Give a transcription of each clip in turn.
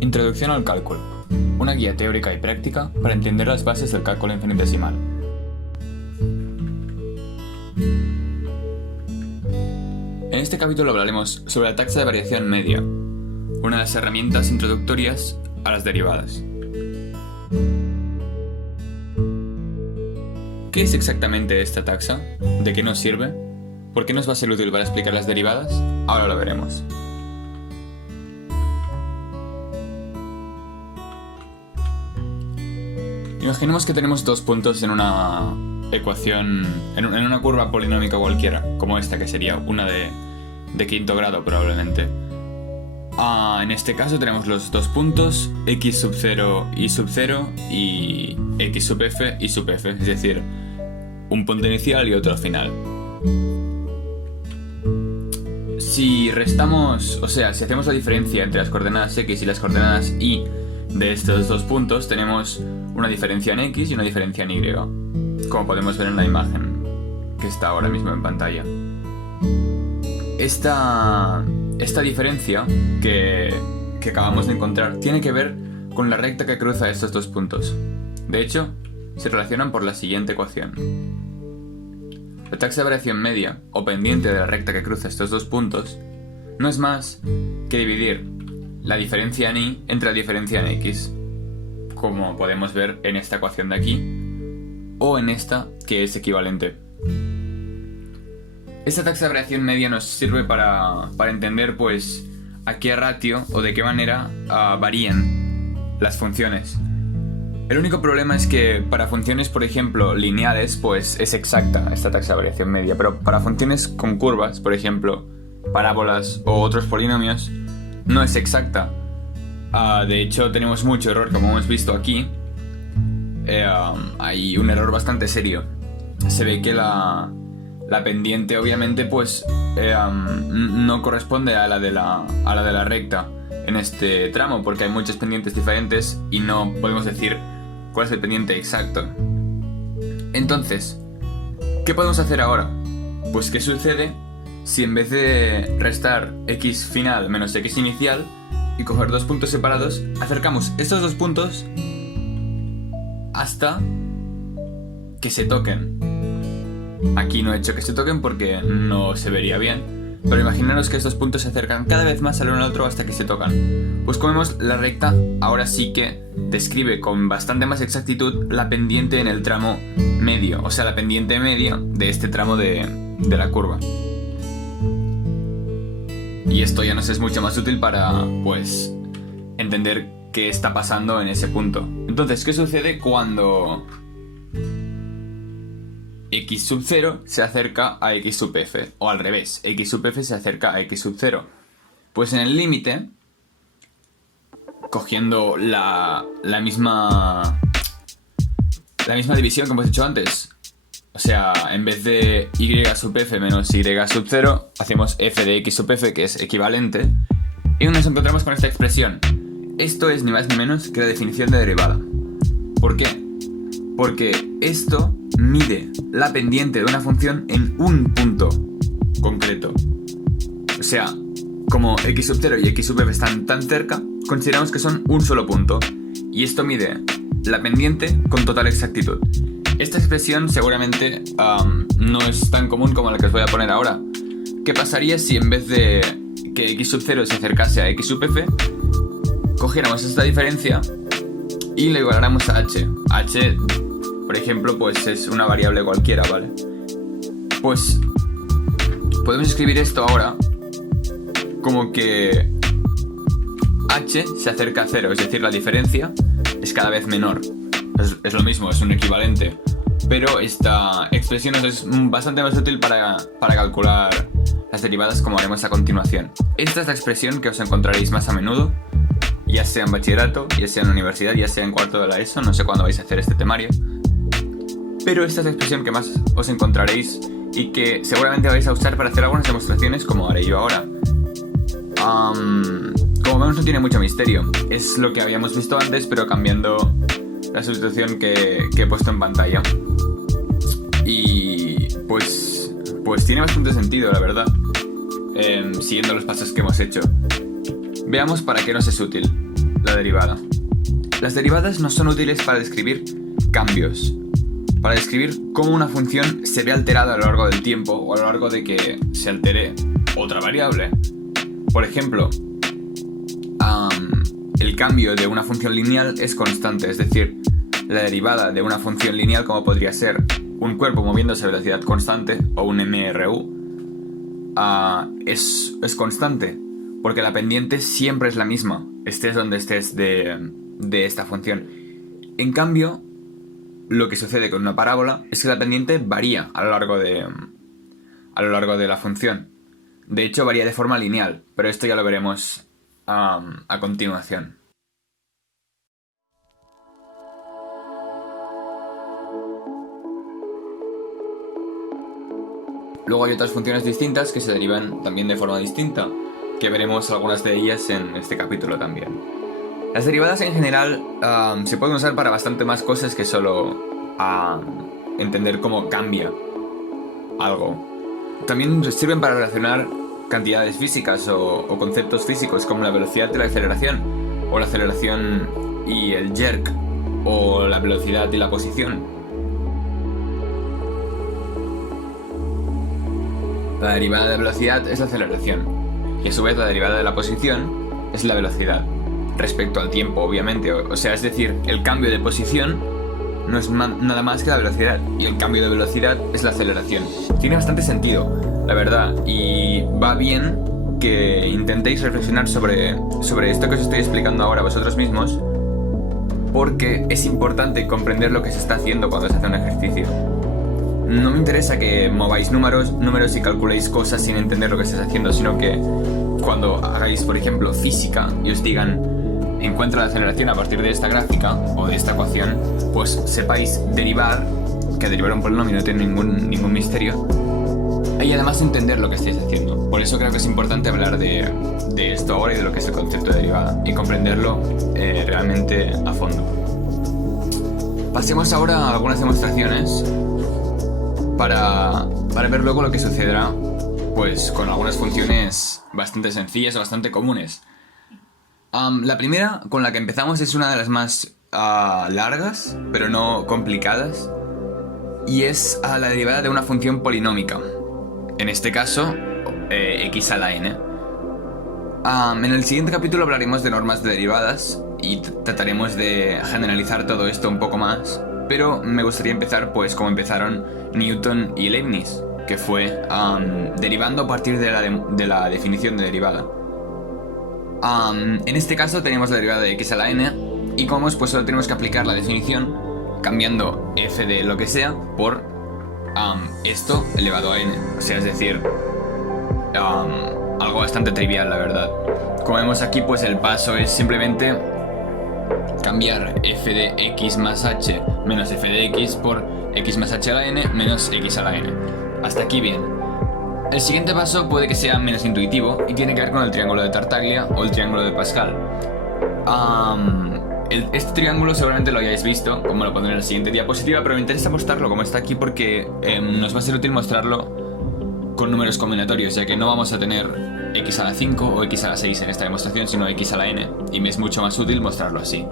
Introducción al cálculo. Una guía teórica y práctica para entender las bases del cálculo infinitesimal. En este capítulo hablaremos sobre la taxa de variación media, una de las herramientas introductorias a las derivadas. ¿Qué es exactamente esta taxa? ¿De qué nos sirve? ¿Por qué nos va a ser útil para explicar las derivadas? Ahora lo veremos. Imaginemos que tenemos dos puntos en una ecuación, en una curva polinómica cualquiera, como esta, que sería una de quinto grado probablemente. En este caso tenemos los dos puntos, x sub 0 y sub 0 y x sub f y sub f, es decir, un punto inicial y otro final. Si restamos, si hacemos la diferencia entre las coordenadas x y las coordenadas y de estos dos puntos, tenemos una diferencia en x y una diferencia en y, como podemos ver en la imagen que está ahora mismo en pantalla. Esta diferencia que acabamos de encontrar tiene que ver con la recta que cruza estos dos puntos. De hecho, se relacionan por la siguiente ecuación. La taxa de variación media, o pendiente de la recta que cruza estos dos puntos, no es más que dividir la diferencia en y entre la diferencia en x, como podemos ver en esta ecuación de aquí, o en esta, que es equivalente. Esta taxa de variación media nos sirve para entender pues a qué ratio o de qué manera varían las funciones. El único problema es que para funciones, por ejemplo, lineales, pues es exacta esta taxa de variación media, pero para funciones con curvas, por ejemplo, parábolas o otros polinomios, no es exacta. De hecho, tenemos mucho error, como hemos visto aquí. Hay un error bastante serio. Se ve que la pendiente, obviamente, pues no corresponde a la de la recta en este tramo, porque hay muchas pendientes diferentes y no podemos decir cuál es el pendiente exacto. Entonces, ¿qué podemos hacer ahora? Pues, ¿qué sucede si en vez de restar x final menos x inicial y coger dos puntos separados, acercamos estos dos puntos hasta que se toquen? Aquí no he hecho que se toquen porque no se vería bien, pero imaginaros que estos puntos se acercan cada vez más al uno al otro hasta que se tocan. Pues como vemos, la recta ahora sí que describe con bastante más exactitud la pendiente en el tramo medio, o sea, la pendiente media de este tramo de la curva. Y esto ya nos es mucho más útil para, pues, entender qué está pasando en ese punto. Entonces, ¿qué sucede cuando x sub 0 se acerca a x sub f? O al revés, x sub f se acerca a x sub 0. Pues en el límite, cogiendo la misma división que hemos hecho antes, o sea, en vez de y sub f menos y sub 0, hacemos f de x sub f, que es equivalente, y nos encontramos con esta expresión. Esto es ni más ni menos que la definición de derivada. ¿Por qué? Porque esto mide la pendiente de una función en un punto concreto. O sea, como x sub 0 y x sub f están tan cerca, consideramos que son un solo punto, y esto mide la pendiente con total exactitud. Esta expresión seguramente no es tan común como la que os voy a poner ahora. ¿Qué pasaría si en vez de que x sub 0 se acercase a x sub f, cogiéramos esta diferencia y le igualáramos a h? H, por ejemplo, pues es una variable cualquiera, ¿vale? Pues podemos escribir esto ahora como que h se acerca a 0, es decir, la diferencia es cada vez menor. Es lo mismo, es un equivalente, pero esta expresión nos es bastante más útil para calcular las derivadas, como haremos a continuación. Esta es la expresión que os encontraréis más a menudo, ya sea en bachillerato, ya sea en universidad, ya sea en cuarto de la ESO, no sé cuándo vais a hacer este temario, pero esta es la expresión que más os encontraréis y que seguramente vais a usar para hacer algunas demostraciones, como haré yo ahora. Como vemos, no tiene mucho misterio, es lo que habíamos visto antes, pero cambiando la sustitución que he puesto en pantalla. Y pues tiene bastante sentido, la verdad, siguiendo los pasos que hemos hecho. Veamos para qué nos es útil. la derivada. Las derivadas nos son útiles para describir cambios, para describir cómo una función se ve alterada a lo largo del tiempo o a lo largo de que se altere otra variable. Por ejemplo, el cambio de una función lineal es constante, es decir, la derivada de una función lineal, como podría ser un cuerpo moviéndose a velocidad constante o un MRU, es constante, porque la pendiente siempre es la misma, estés donde estés de esta función. En cambio, lo que sucede con una parábola es que la pendiente varía a lo largo de la función. De hecho, varía de forma lineal, pero esto ya lo veremos a continuación. Luego hay otras funciones distintas que se derivan también de forma distinta, que veremos algunas de ellas en este capítulo también. Las derivadas en general se pueden usar para bastante más cosas que solo entender cómo cambia algo. También sirven para relacionar cantidades físicas o conceptos físicos como la velocidad de la aceleración, o la aceleración y el jerk, o la velocidad y la posición. La derivada de velocidad es la aceleración, y a su vez la derivada de la posición es la velocidad, respecto al tiempo, obviamente. O sea, es decir, el cambio de posición no es nada más que la velocidad, y el cambio de velocidad es la aceleración. Tiene bastante sentido, la verdad, y va bien que intentéis reflexionar sobre esto que os estoy explicando ahora vosotros mismos, porque es importante comprender lo que se está haciendo cuando se hace un ejercicio. No me interesa que mováis números y calculéis cosas sin entender lo que estáis haciendo, sino que cuando hagáis, por ejemplo, física y os digan encuentra la aceleración a partir de esta gráfica o de esta ecuación, pues sepáis derivar, que derivar un polinomio no tiene ningún misterio, y además entender lo que estáis haciendo. Por eso creo que es importante hablar de esto ahora y de lo que es el concepto de derivada y comprenderlo realmente a fondo. Pasemos ahora a algunas demostraciones para ver luego lo que sucederá pues con algunas funciones bastante sencillas o bastante comunes. La primera con la que empezamos es una de las más largas, pero no complicadas, y es la derivada de una función polinómica. En este caso, x a la n. En el siguiente capítulo hablaremos de normas de derivadas y trataremos de generalizar todo esto un poco más, pero me gustaría empezar pues como empezaron Newton y Leibniz, que fue derivando a partir de la definición de derivada. En este caso tenemos la derivada de x a la n, y como pues solo tenemos que aplicar la definición cambiando f de lo que sea por esto elevado a n. O sea, es decir, algo bastante trivial, la verdad. Como vemos aquí, pues el paso es simplemente cambiar f de x más h menos f de x por x más h a la n menos x a la n. Hasta aquí bien. El siguiente paso puede que sea menos intuitivo y tiene que ver con el triángulo de Tartaglia o el triángulo de Pascal. Este triángulo seguramente lo hayáis visto, como lo pondré en la siguiente diapositiva, pero me interesa mostrarlo como está aquí porque nos va a ser útil mostrarlo con números combinatorios, ya que no vamos a tener x a la 5 o x a la 6 en esta demostración, sino x a la n, y me es mucho más útil mostrarlo así.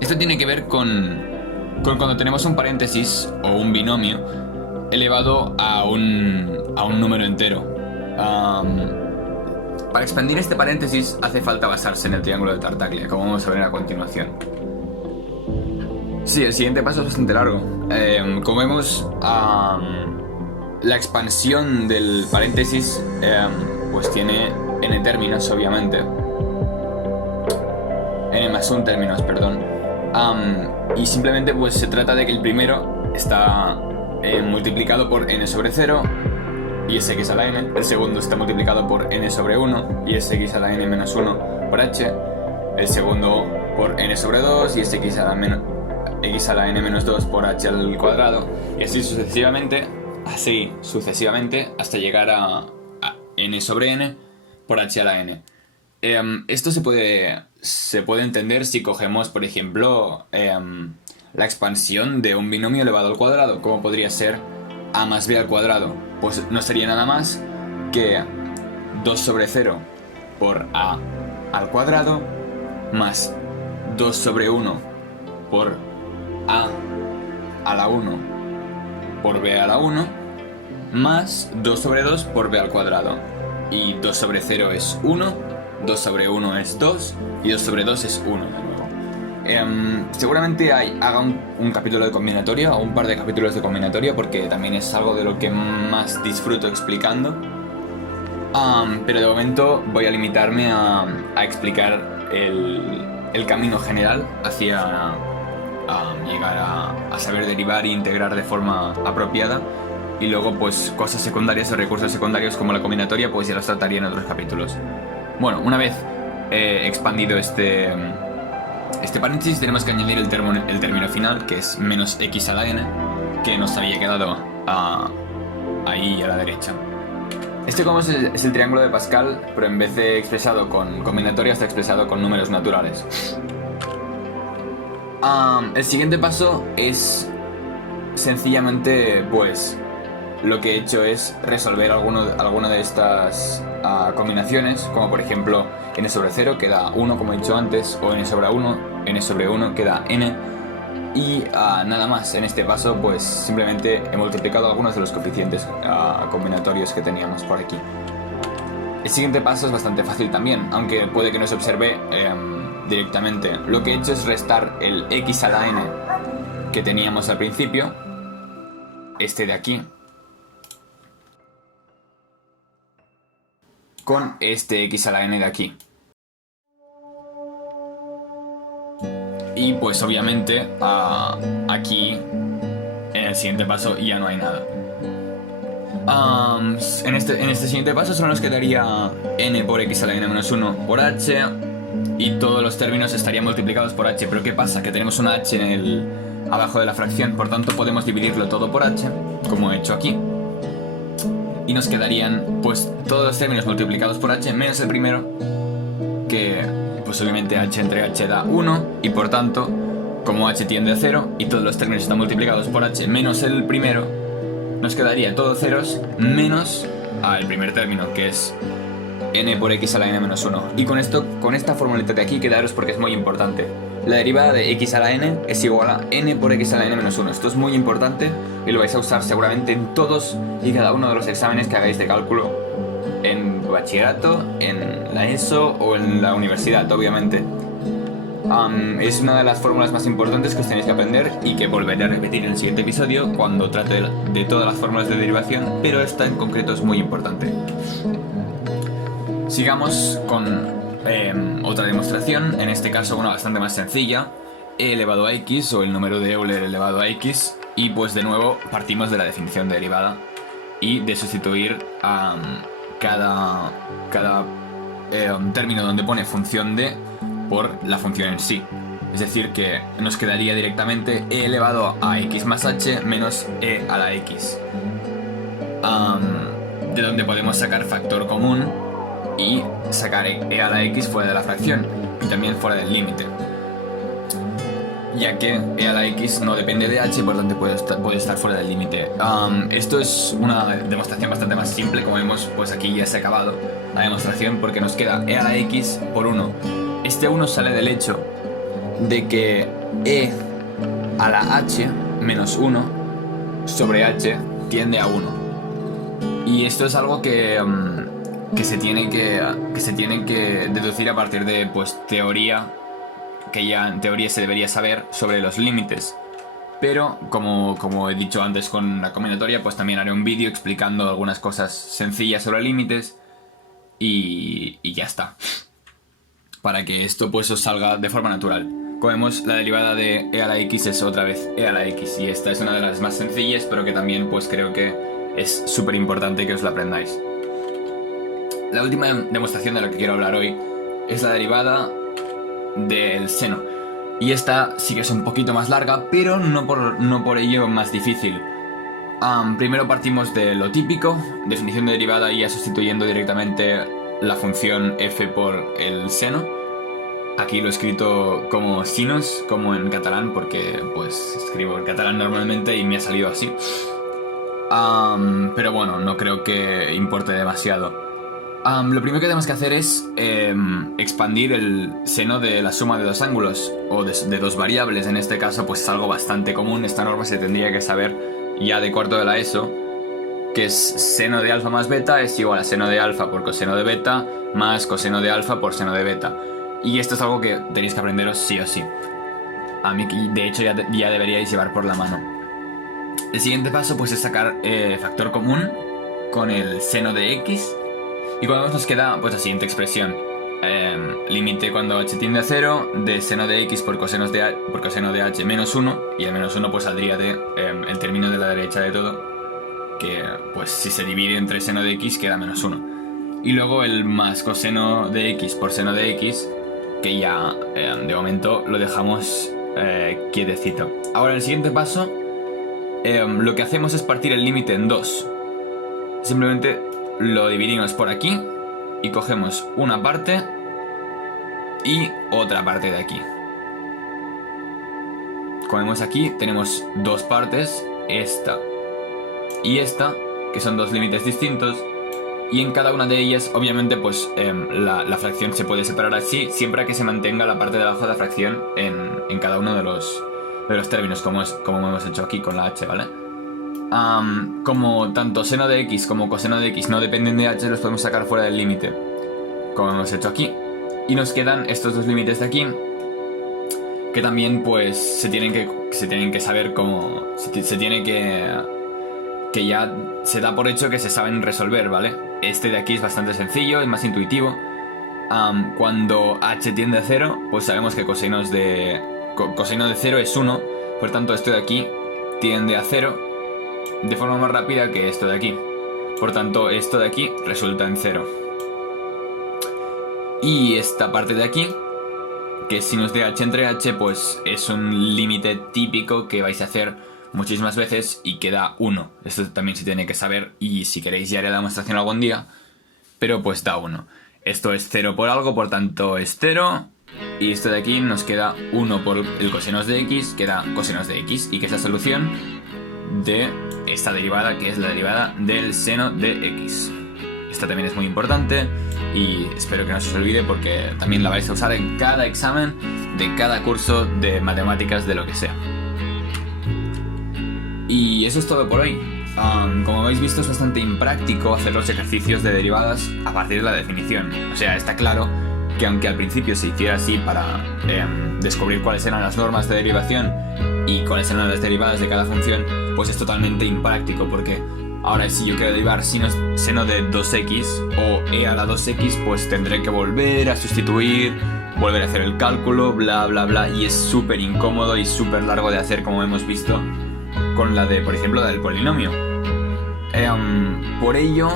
Esto tiene que ver con cuando tenemos un paréntesis o un binomio elevado a un número entero. Para expandir este paréntesis hace falta basarse en el triángulo de Tartaglia, como vamos a ver a continuación. Sí, el siguiente paso es bastante largo. Como vemos, la expansión del paréntesis pues tiene n términos, obviamente. N más 1 términos, perdón. Y simplemente pues se trata de que el primero está multiplicado por n sobre 0 y es x a la n, el segundo está multiplicado por n sobre 1 y es x a la n menos 1 por h, el segundo por n sobre 2 y es x a la n menos 2 por h al cuadrado, y así sucesivamente hasta llegar a n sobre n por h a la n. Esto se puede entender si cogemos, por ejemplo, la expansión de un binomio elevado al cuadrado, como podría ser a más b al cuadrado. Pues no sería nada más que 2 sobre 0 por a al cuadrado más 2 sobre 1 por a la 1 por b a la 1 más 2 sobre 2 por b al cuadrado. Y 2 sobre 0 es 1, 2 sobre 1 es 2 y 2 sobre 2 es 1 de nuevo. Seguramente haga un capítulo de combinatoria o un par de capítulos de combinatoria, porque también es algo de lo que más disfruto explicando. Pero de momento voy a limitarme a explicar el camino general hacia llegar a saber derivar e integrar de forma apropiada. Y luego pues cosas secundarias o recursos secundarios como la combinatoria pues ya los trataría en otros capítulos. Bueno, una vez expandido este paréntesis, tenemos que añadir el término final, que es menos x a la n, que nos había quedado ahí a la derecha. Este como es el triángulo de Pascal, pero en vez de expresado con combinatoria está expresado con números naturales. El siguiente paso es sencillamente, pues, lo que he hecho es resolver alguna de estas combinaciones, como por ejemplo n sobre 0 que da 1, como he dicho antes, o n sobre 1 que da n, y nada más. En este paso pues simplemente he multiplicado algunos de los coeficientes combinatorios que teníamos por aquí. El siguiente paso es bastante fácil también, aunque puede que no se observe directamente. Lo que he hecho es restar el x a la n que teníamos al principio, este de aquí, con este x a la n de aquí. Y pues obviamente aquí en el siguiente paso ya no hay nada. En este siguiente paso solo nos quedaría n por x a la n menos 1 por h, y todos los términos estarían multiplicados por h. Pero ¿qué pasa? Que tenemos una h abajo de la fracción, por tanto podemos dividirlo todo por h, como he hecho aquí. Y nos quedarían pues todos los términos multiplicados por h menos el primero, que pues obviamente h entre h da 1, y por tanto, como h tiende a 0 y todos los términos están multiplicados por h menos el primero, nos quedaría todo ceros menos el primer término, que es n por x a la n menos 1. Y con esta formulita de aquí quedaros, porque es muy importante. La derivada de x a la n es igual a n por x a la n menos 1. Esto es muy importante y lo vais a usar seguramente en todos y cada uno de los exámenes que hagáis de cálculo en bachillerato, en la ESO o en la universidad, obviamente. Es una de las fórmulas más importantes que os tenéis que aprender y que volveré a repetir en el siguiente episodio cuando trate de todas las fórmulas de derivación, pero esta en concreto es muy importante. Sigamos con otra demostración, en este caso una bastante más sencilla, e elevado a x, o el número de Euler elevado a x, y pues de nuevo partimos de la definición de derivada y de sustituir cada término donde pone función de por la función en sí. Es decir, que nos quedaría directamente e elevado a x más h menos e a la x, de donde podemos sacar factor común y sacar e a la x fuera de la fracción y también fuera del límite, ya que e a la x no depende de h, por tanto puede estar fuera del límite. Esto es una demostración bastante más simple. Como vemos, pues aquí ya se ha acabado la demostración, porque nos queda e a la x por 1. Este 1 sale del hecho de que e a la h menos 1 sobre h tiende a 1. Y esto es algo que se tiene que deducir a partir de pues teoría, que ya en teoría se debería saber sobre los límites. Pero como he dicho antes con la combinatoria, pues también haré un vídeo explicando algunas cosas sencillas sobre límites y ya está, para que esto pues os salga de forma natural. Como vemos, la derivada de e a la x es otra vez e a la x, y esta es una de las más sencillas, pero que también pues creo que es súper importante que os la aprendáis. La última demostración de la que quiero hablar hoy es la derivada del seno, y esta sí que es un poquito más larga, pero no por ello más difícil. Primero partimos de lo típico, definición de derivada y ya sustituyendo directamente la función f por el seno. Aquí lo he escrito como sinus, como en catalán, porque pues escribo en catalán normalmente y me ha salido así. Pero bueno, no creo que importe demasiado. Lo primero que tenemos que hacer es expandir el seno de la suma de dos ángulos, o de dos variables. En este caso, pues es algo bastante común. Esta norma se tendría que saber ya de cuarto de la ESO, que es seno de alfa más beta es igual a seno de alfa por coseno de beta más coseno de alfa por seno de beta. Y esto es algo que tenéis que aprenderos sí o sí. A mí, de hecho, ya deberíais llevar por la mano. El siguiente paso pues es sacar factor común con el seno de x. Y cuando nos queda pues la siguiente expresión. Límite cuando h tiende a 0 de seno de x por coseno de h menos 1. Y el menos 1 pues saldría de el término de la derecha de todo, que pues si se divide entre seno de x queda menos 1. Y luego el más coseno de x por seno de x, que ya de momento lo dejamos quietecito. Ahora el siguiente paso, lo que hacemos es partir el límite en dos. Simplemente lo dividimos por aquí y cogemos una parte y otra parte de aquí. Como vemos aquí tenemos dos partes, esta y esta, que son dos límites distintos, y en cada una de ellas obviamente pues la fracción se puede separar así, siempre que se mantenga la parte de abajo de la fracción en cada uno de los términos, como hemos hecho aquí con la h, ¿vale? Como tanto seno de x como coseno de x no dependen de h, los podemos sacar fuera del límite, como hemos hecho aquí. Y nos quedan estos dos límites de aquí, que también pues se tienen que saber cómo... Se tiene que ya se da por hecho que se saben resolver, ¿vale? Este de aquí es bastante sencillo, es más intuitivo. Cuando h tiende a 0, pues sabemos que coseno de 0 es 1, por tanto esto de aquí tiende a 0 de forma más rápida que esto de aquí. Por tanto, esto de aquí resulta en 0. Y esta parte de aquí, que es sinus de h entre h, pues es un límite típico que vais a hacer muchísimas veces y queda 1. Esto también se tiene que saber, y si queréis ya haré la demostración algún día, pero pues da 1. Esto es 0 por algo, por tanto es 0. Y esto de aquí nos queda 1 por el cosinus de x, queda cosinus de x, y que es la solución de esta derivada, que es la derivada del seno de x. Esta también es muy importante y espero que no se os olvide, porque también la vais a usar en cada examen de cada curso de matemáticas, de lo que sea. Y eso es todo por hoy. Como habéis visto, es bastante impráctico hacer los ejercicios de derivadas a partir de la definición. O sea, está claro que aunque al principio se hiciera así para descubrir cuáles eran las normas de derivación y cuáles eran las derivadas de cada función, pues es totalmente impráctico, porque ahora si yo quiero derivar seno de 2x o e a la 2x, pues tendré que volver a sustituir, volver a hacer el cálculo, bla bla bla, y es súper incómodo y súper largo de hacer, como hemos visto con la de, por ejemplo, la del polinomio. Por ello,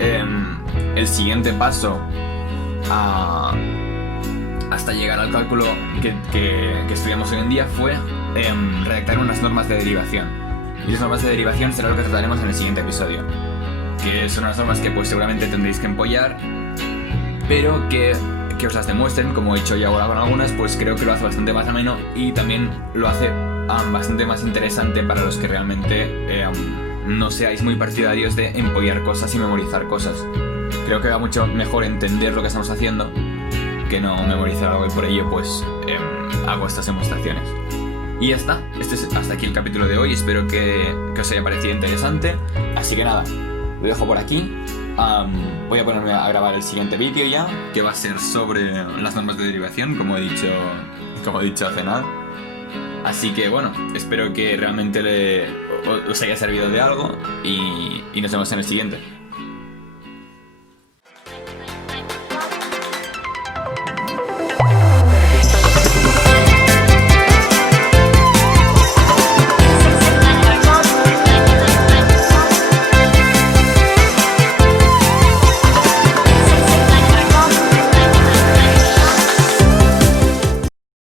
el siguiente paso hasta llegar al cálculo que estudiamos hoy en día fue redactar unas normas de derivación. Y las normas de derivación será lo que trataremos en el siguiente episodio, que son unas normas que pues seguramente tendréis que empollar, pero que os las demuestren, como he hecho ya ahora con algunas, pues creo que lo hace bastante más ameno y también lo hace bastante más interesante para los que realmente no seáis muy partidarios de empollar cosas y memorizar cosas. Creo que va mucho mejor entender lo que estamos haciendo que no memorizar algo, y por ello pues hago estas demostraciones. Y ya está, este es hasta aquí el capítulo de hoy, espero que os haya parecido interesante. Así que nada, lo dejo por aquí. Voy a ponerme a grabar el siguiente vídeo ya, que va a ser sobre las normas de derivación, como he dicho hace nada. Así que bueno, espero que realmente os haya servido de algo y nos vemos en el siguiente.